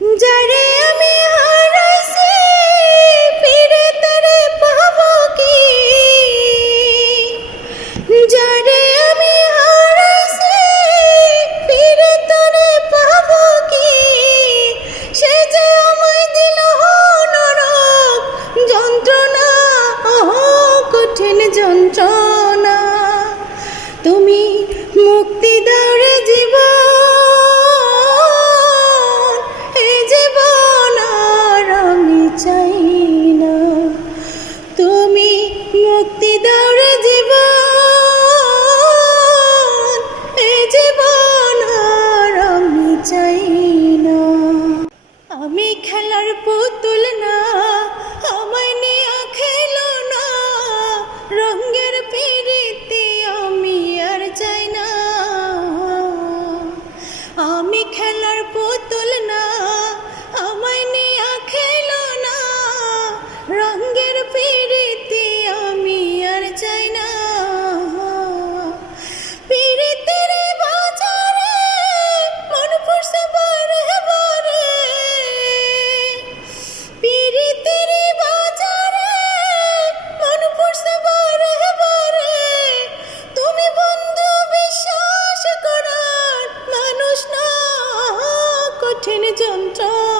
যারে আমি হারাইছি ফিরে তারে পাবো কি? যারে আমি হারাইছি ফিরে তারে পাবো কি? সে যে আমায় দিল নরক যন্ত্রণা, কঠিন যন্ত্রণা। তুমি মুক্তি দাও রে জীবন, এ জীবন আর আমি চাই না। তুমি মুক্তি দাও রে জীবন, এ জীবন আর আমি চাই না। আমি খেলার পুতুল না, আমায় নিয়ে খেলো না, রঙের পিরিতি আমি আর চাই না। আমি খেলার পুতুল না, আমায় নিয়ে খেলো না, রঙের পিরিতি আমি আর চাই না। পিরিতির বাজারে মন পড়ছে বারে বারে, পিরিতির বাজারে মন পড়ছে বারে বারে। তুমি বন্ধু বিশ্বাস করার মানুষ না, কঠিন যন্ত্রণা।